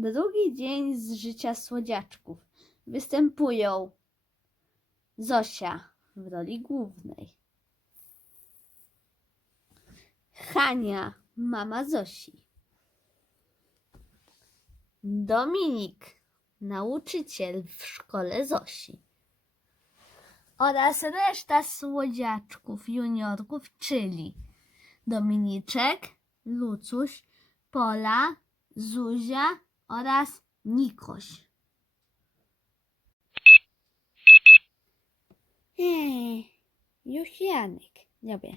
Drugi dzień z życia słodziaczków. Występują Zosia w roli głównej. Hania, mama Zosi. Dominik, nauczyciel w szkole Zosi. Oraz reszta słodziaczków, juniorków, czyli Dominiczek, Lucuś, Pola, Zuzia oraz Nikoś. Eee, już Janek. Dobra.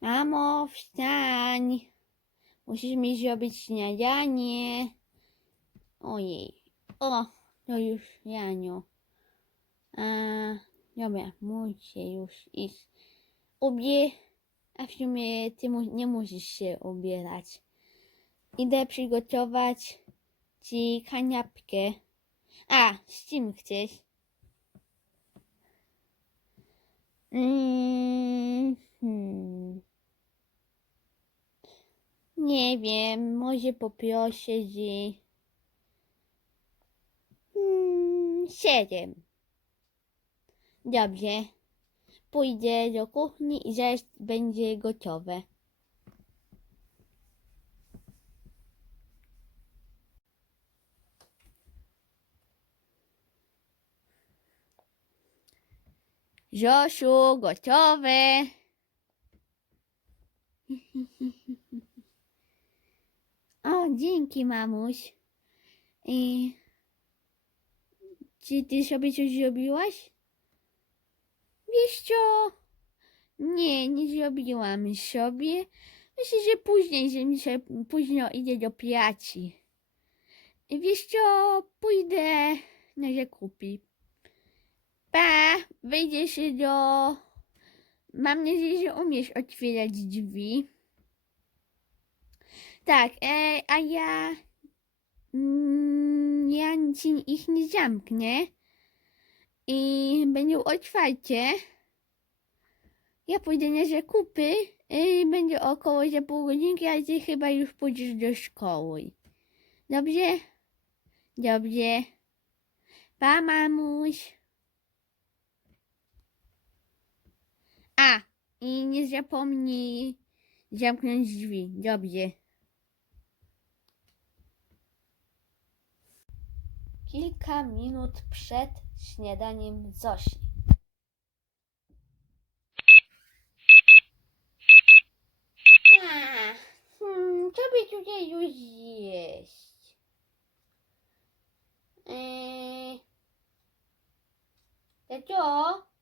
Mamo, wstań. Musisz mi zrobić śniadanie. Ojej. O, to już Janio. A, dobra, muszę już iść. Ubie... A w sumie ty mu, nie musisz się ubierać. Idę przygotować ci kaniapkę. A, z czym chcesz? Mm, hmm. Nie wiem, może poproszę z... Hmm, serem. Dobrze. Pójdę do kuchni i zaraz będzie gotowe. Zosiu, gotowe. O, dzięki, mamuś. I... Czy ty sobie coś zrobiłaś? Wiesz co? Nie, nie zrobiłam sobie. Myślę, że później, że mi się późno idę do pracy. Wiesz co? Pójdę na zakupy. Pa, wejdziesz do... Mam nadzieję, że umiesz otwierać drzwi. Tak, e, a ja... Mm, ja ci ich nie zamknę. I będą otwarcie. Ja pójdę na zakupy. I będzie około za pół godzinki, a ty chyba już pójdziesz do szkoły. Dobrze? Dobrze. Pa, mamuś. A, i nie zapomnij zamknąć drzwi. Dobrze. Kilka minut przed śniadaniem Zosi. A, hmm, co by tutaj już zjeść? Eee, to co?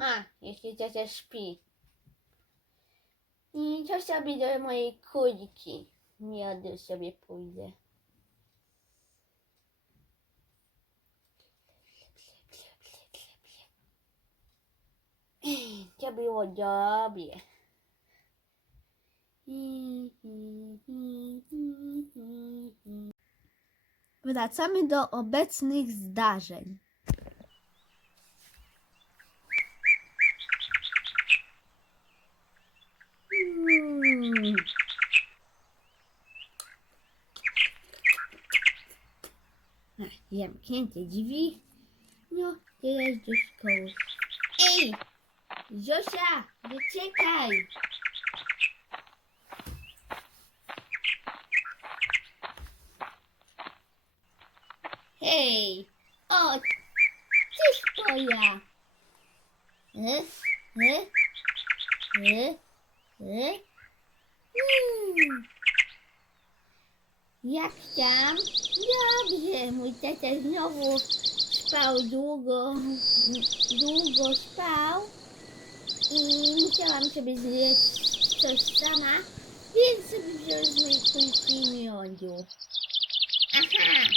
A, jeśli ciocia śpi. I co sobie do mojej kulki? Miodu sobie pójdę. To było dobre. Wracamy do obecnych zdarzeń. Mm. Ach, Zamknięte drzwi. No, teraz do szkoły. Ej! Zosia, wyczekaj! Hej! O! Cześć twoja! E? E? E? E? Mm. Jak tam? Dobrze, mój tata znowu spał długo, długo spał i musiałam sobie zjeść coś sama, więc sobie wziąłem z mojej kulki miodu. Aha!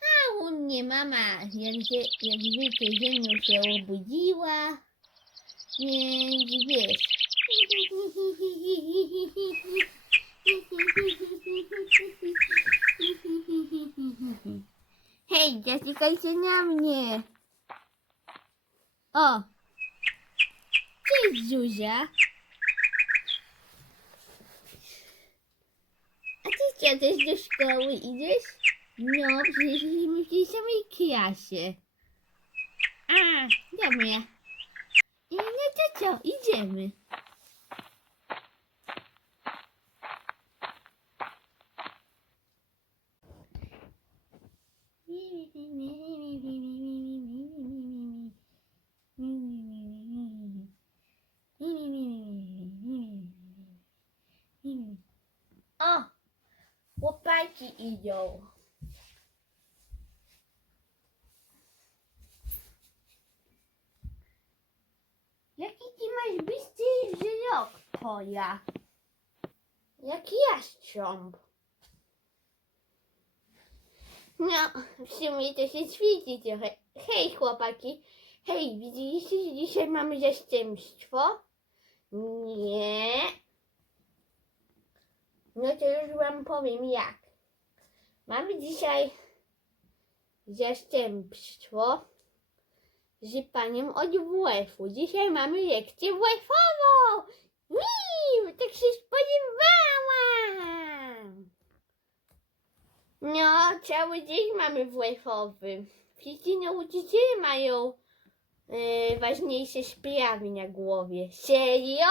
A u mnie mama, jak, jak wiecie, ziemią się obudziła, więc wiesz. Hej, zaczekajcie na mnie. O! Cześć, Zuzia. A ty co, też do szkoły idziesz? No, przecież jesteśmy w tej samej klasie. A, dobra. I no to co, idziemy. Chłopaki idą. Jaki ty masz bystry wzrok, Toja? Jaki jastrząb. No, w sumie to się świeci trochę. Hej, chłopaki. Hej, widzieliście, że dzisiaj mamy zastępstwo? Nie. No to już wam powiem jak. Mamy dzisiaj zastępstwo z panią od WF-u. Dzisiaj mamy lekcję WF-ową! Tak się spodziewałam! No, cały dzień mamy WF-owy. Wszyscy nauczyciele mają e, ważniejsze sprawy na głowie. Serio?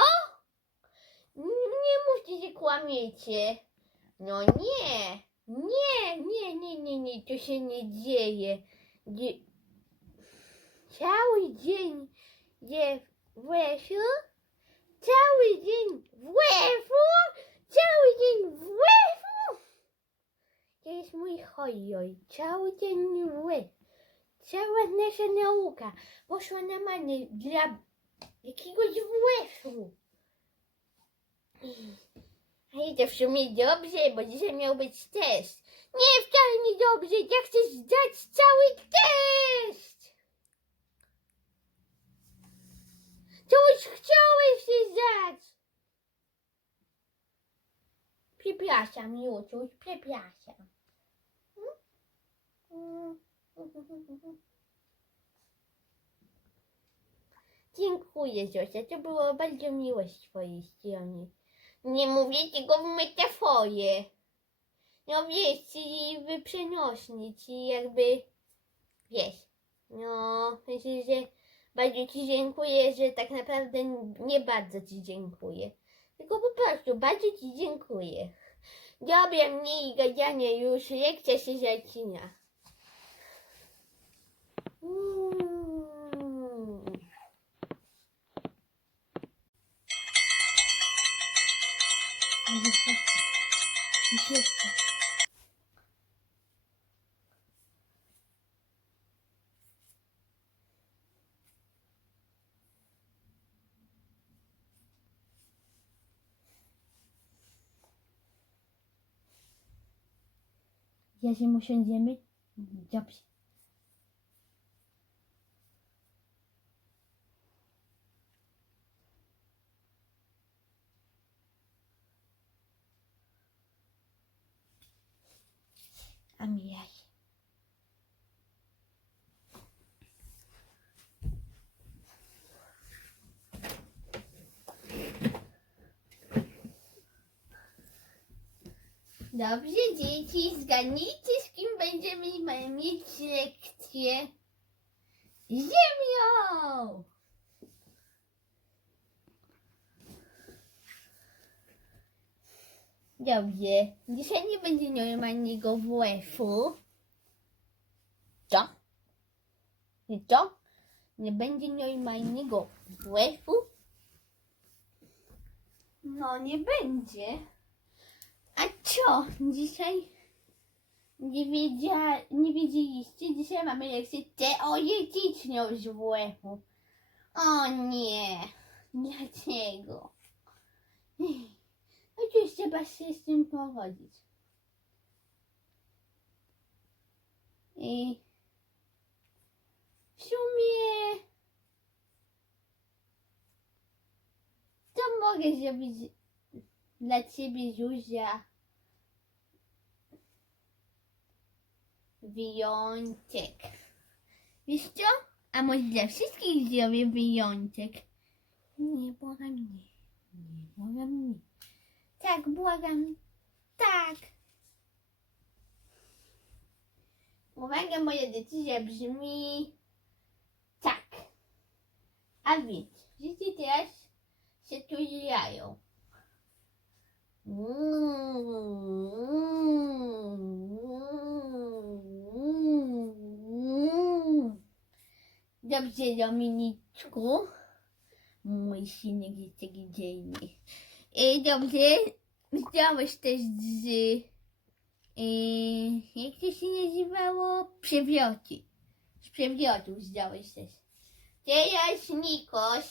Nie mówcie, że kłamiecie. No nie, nie, nie, nie, nie, nie, to się nie dzieje. Dzie- Cały dzień je w łesu, cały dzień w łesu, cały dzień w łesu. To jest mój hojoj, cały dzień w łesu. Cała nasza nauka poszła na manię dla jakiegoś łesu. To w sumie dobrze, bo dzisiaj miał być test. Nie, wcale nie dobrze. Ja chcę zdać cały test. To już chciałeś się zdać. Przepraszam, Jutuś, przepraszam. Dziękuję, Zosia. To było bardzo miłe z twojej strony. Nie mówię tego w metaforie. No wiesz, czyli w przenośni, czyli jakby, wiesz, no myślę, że bardzo ci dziękuję, że tak naprawdę nie bardzo ci dziękuję. Tylko po prostu bardzo ci dziękuję. Dobra, mniej gadania już, lekcja się zaczyna. Mm. Dziecko. Ja się usiądziemy? Dobrze. A mijaj. Dobrze, dzieci, zgadnijcie, z kim będziemy mieć lekcję. Ziemią! Dobrze, dzisiaj nie będzie normalnego WF-u. Co? I co? Nie będzie normalnego WF-u? No, nie będzie. A co? Dzisiaj nie, wiedzia, nie wiedzieliście? Dzisiaj mamy lekcję teoretyczną z WF-u. O nie. Dlaczego? Cóż, trzeba się z tym pogodzić. I w sumie to mogę zrobić dla ciebie, Zuzia. Wyjątek. Wiesz co? A może dla wszystkich zrobię wyjątek. Nie, błagam nie. Nie, błagam nie. Tak, błagam. Tak. Uwaga, moja decyzja brzmi tak. A więc, dzieci teraz się tu jają. Dobrze, Dominiczku. Mój synek jest taki dzielny. E, dobrze, zdałeś też z... E, jak to się nazywało? Przewroty. Z przewrotów zdałeś też. Teraz Nikoś.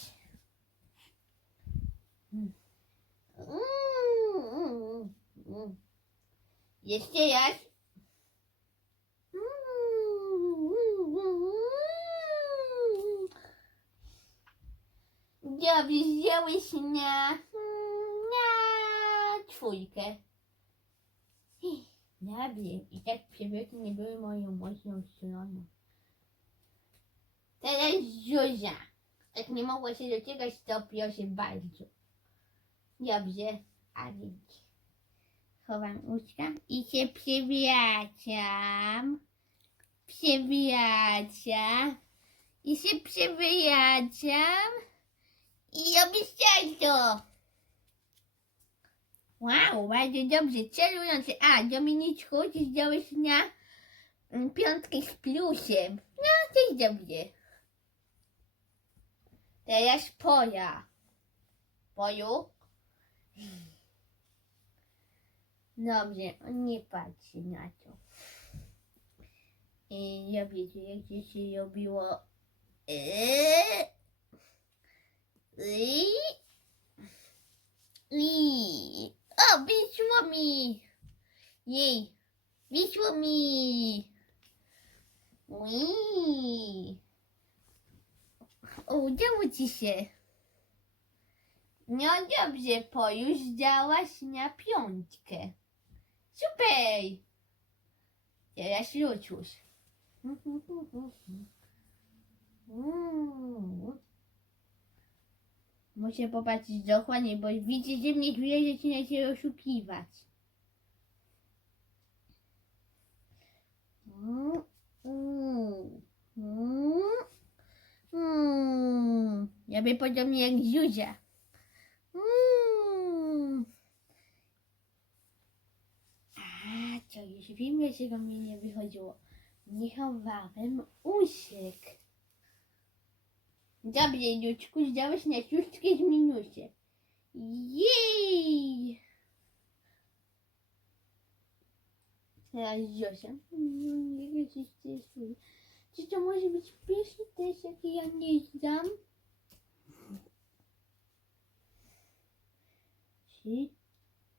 Mm. Jeszcze raz. Dobrze, zdjąłeś na, czwórkę. Dobrze, i tak przewroty nie były moją mocną stroną. Teraz Zuzia. Jak nie mogła się doczekać, to proszę bardzo. Dobrze, a więc chowam uszka i się przewracam. Przewracam. I się przewracam. I robię salto. Wow, bardzo dobrze. Celujący. A, Dominiczku, ty zdałeś na mm, piątkę z plusem. No, jest dobrze. Teraz poja. Poju? Dobrze, on nie patrzy na to. I ja wiecie, jak to się robiło. Eee. I. I. O, wyszło mi. Jej, wyszło mi. Ui. O, udało ci się. No dobrze, Pojusz, zdałaś na piątkę. Super! Teraz Luciuś. Mm. Muszę popatrzeć dokładnie, bo widzę, że mnie czuje, zaczyna się oszukiwać. Mm, mm, ja by podobnie jak Zuzia. Mm. A, to już wiem, dlaczego mi nie wychodziło. Nie chowałem usiek. Dobrze, Luczku, zdałeś na szóstkę z minusem. Jej! Teraz stresuje. Czy to może być pierwszy test, jaki ja nie zdam? Trzy,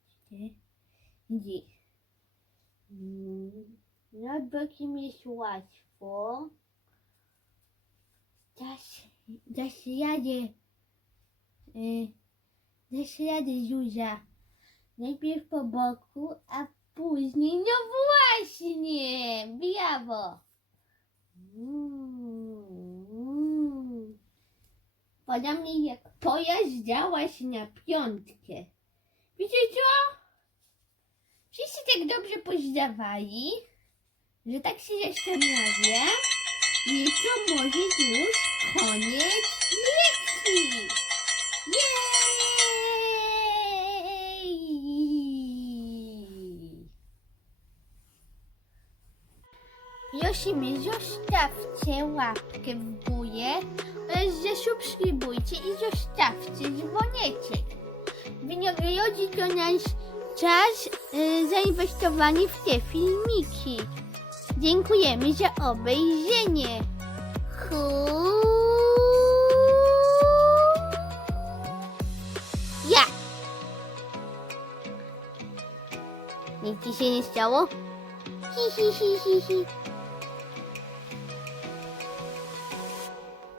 cztery. Mm, Nad bokiem jest łatwo. Dasz, dasz radę. Y, dasz radę, Zuzia. Najpierw po boku, a później, no właśnie, brawo. Mm. Podobnie jak pojazd działaś na piątkę. Wiecie co? Wszyscy tak dobrze pozdawali, że tak się zastanawiam, i to może już koniec lekcji. Jej! Prosimy, zostawcie łapkę w górę oraz zasubskrybujcie i zostawcie dzwoneczek. Wynagrodzi to nasz czas y, zainwestowany w te filmiki. Dziękujemy za obejrzenie. Hu... Ja! Nic ci się nie stało? Hi, hi, hi, hi, hi.